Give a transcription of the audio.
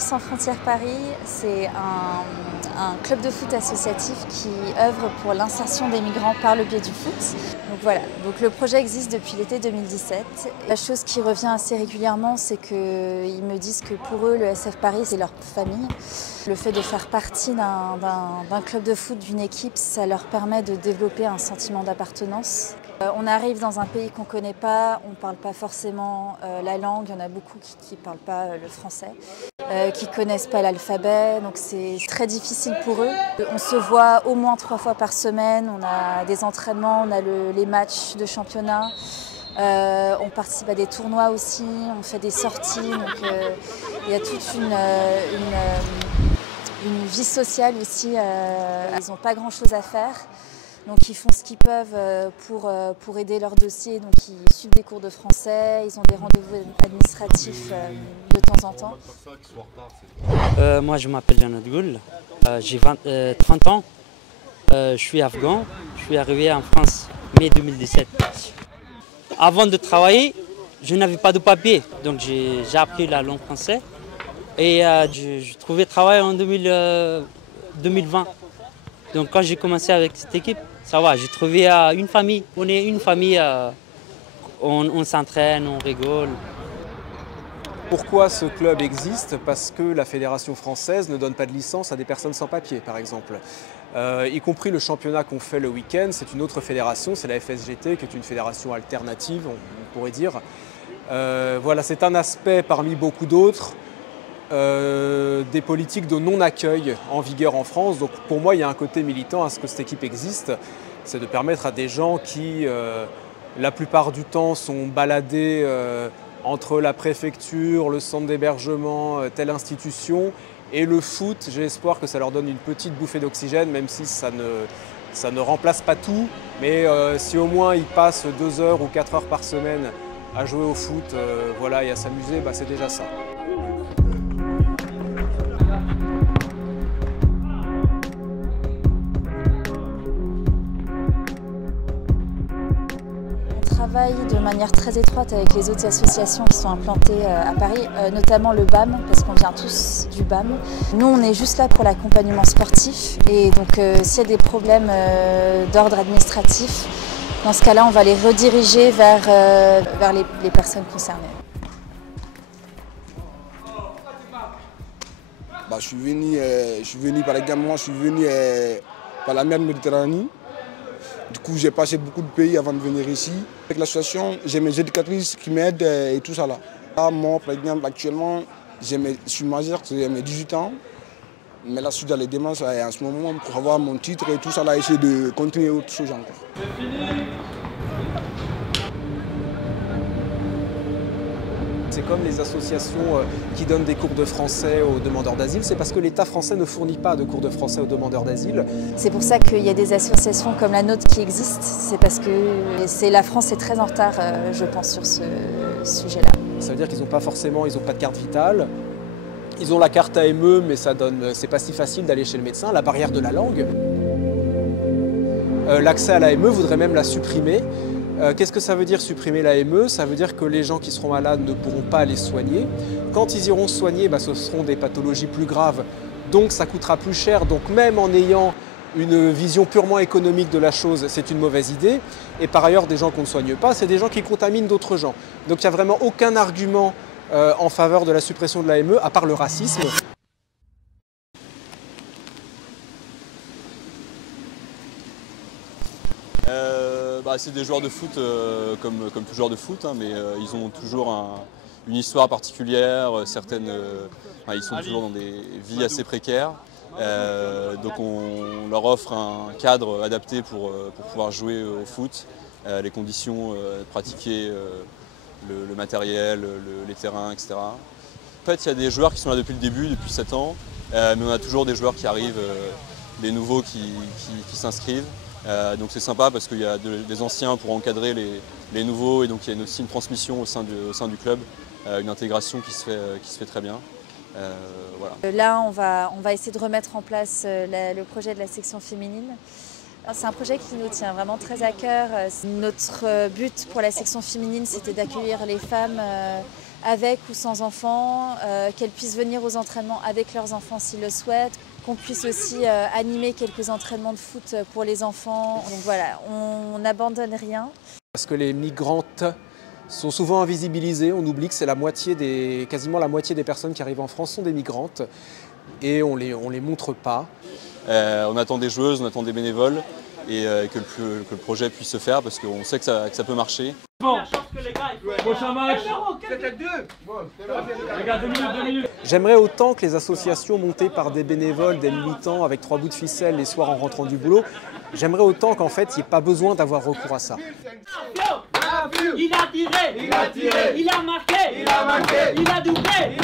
Foot Sans Frontières Paris, c'est un club de foot associatif qui œuvre pour l'insertion des migrants par le biais du foot. Donc voilà, donc le projet existe depuis l'été 2017. La chose qui revient assez régulièrement, c'est qu'ils me disent que pour eux, le SF Paris, c'est leur famille. Le fait de faire partie d'un club de foot, d'une équipe, ça leur permet de développer un sentiment d'appartenance. On arrive dans un pays qu'on ne connaît pas, on ne parle pas forcément la langue, il y en a beaucoup qui ne parlent pas le français, qui ne connaissent pas l'alphabet, donc c'est très difficile pour eux. On se voit au moins 3 fois par semaine, on a des entraînements, on a les matchs de championnat, on participe à des tournois aussi, on fait des sorties, donc il y a toute une vie sociale aussi, ils n'ont pas grand chose à faire. Donc ils font ce qu'ils peuvent pour aider leur dossier, donc ils suivent des cours de français, ils ont des rendez-vous administratifs de temps en temps. Moi je m'appelle Janat Goul, j'ai 30 ans, je suis afghan, je suis arrivé en France mai 2017. Avant de travailler, je n'avais pas de papier, donc j'ai appris la langue française et j'ai trouvé travail en 2020. Donc quand j'ai commencé avec cette équipe, ça va, j'ai trouvé une famille. On est une famille, on s'entraîne, on rigole. Pourquoi ce club existe? Parce que la fédération française ne donne pas de licence à des personnes sans papier, par exemple. Y compris le championnat qu'on fait le week-end, c'est une autre fédération, c'est la FSGT, qui est une fédération alternative, on pourrait dire. Voilà, c'est un aspect parmi beaucoup d'autres. Des politiques de non-accueil en vigueur en France. Donc pour moi, il y a un côté militant à ce que cette équipe existe. C'est de permettre à des gens qui, la plupart du temps, sont baladés entre la préfecture, le centre d'hébergement, telle institution, et le foot. J'ai espoir que ça leur donne une petite bouffée d'oxygène, même si ça ne remplace pas tout. Mais si au moins ils passent 2 heures ou 4 heures par semaine à jouer au foot voilà, et à s'amuser, bah, c'est déjà ça. On travaille de manière très étroite avec les autres associations qui sont implantées à Paris, notamment le BAM, parce qu'on vient tous du BAM. Nous, on est juste là pour l'accompagnement sportif, et donc s'il y a des problèmes d'ordre administratif, dans ce cas-là, on va les rediriger vers les personnes concernées. Bah, je suis venu par exemple, moi je suis venu par la mer Méditerranée. Du coup, j'ai passé beaucoup de pays avant de venir ici. Avec l'association, j'ai mes éducatrices qui m'aident et tout ça là. Là, moi, par exemple, actuellement, je suis majeur, j'ai mes 18 ans. Mais là, je suis dans les démarches en ce moment pour avoir mon titre et tout ça là, essayer de continuer autre chose encore. C'est comme les associations qui donnent des cours de français aux demandeurs d'asile, c'est parce que l'État français ne fournit pas de cours de français aux demandeurs d'asile. C'est pour ça qu'il y a des associations comme la nôtre qui existent, c'est parce que la France est très en retard, je pense, sur ce sujet-là. Ça veut dire qu'ils n'ont pas forcément, ils n'ont pas de carte vitale, ils ont la carte AME, mais c'est pas si facile d'aller chez le médecin, la barrière de la langue. L'accès à l'AME voudrait même la supprimer. Qu'est-ce que ça veut dire supprimer l'AME? Ça veut dire que les gens qui seront malades ne pourront pas les soigner. Quand ils iront se soigner, ce seront des pathologies plus graves, donc ça coûtera plus cher. Donc même en ayant une vision purement économique de la chose, c'est une mauvaise idée. Et par ailleurs, des gens qu'on ne soigne pas, c'est des gens qui contaminent d'autres gens. Donc il n'y a vraiment aucun argument en faveur de la suppression de l'AME, à part le racisme. C'est des joueurs de foot comme tout joueur de foot, hein, mais ils ont toujours une histoire particulière, ils sont toujours dans des vies assez précaires. Donc on leur offre un cadre adapté pour pouvoir jouer au foot, les conditions de pratiquer le matériel, les terrains, etc. En fait, il y a des joueurs qui sont là depuis le début, depuis 7 ans, mais on a toujours des joueurs qui arrivent, des nouveaux qui s'inscrivent. Donc c'est sympa parce qu'il y a des anciens pour encadrer les nouveaux, et donc il y a aussi une transmission au sein du club, une intégration qui se fait très bien. Voilà. Là, on va essayer de remettre en place le projet de la section féminine. C'est un projet qui nous tient vraiment très à cœur. Notre but pour la section féminine, c'était d'accueillir les femmes avec ou sans enfants, qu'elles puissent venir aux entraînements avec leurs enfants s'ils le souhaitent, qu'on puisse aussi animer quelques entraînements de foot pour les enfants. Donc voilà, on n'abandonne rien. Parce que les migrantes sont souvent invisibilisées, on oublie que c'est quasiment la moitié des personnes qui arrivent en France sont des migrantes et on les montre pas. On attend des joueuses, on attend des bénévoles et que le projet puisse se faire parce qu'on sait que ça peut marcher. Prochain match. J'aimerais autant que les associations montées par des bénévoles, des militants avec 3 bouts de ficelle les soirs en rentrant du boulot, j'aimerais autant qu'en fait il n'y ait pas besoin d'avoir recours à ça. Il a tiré, il a marqué, il a doublé,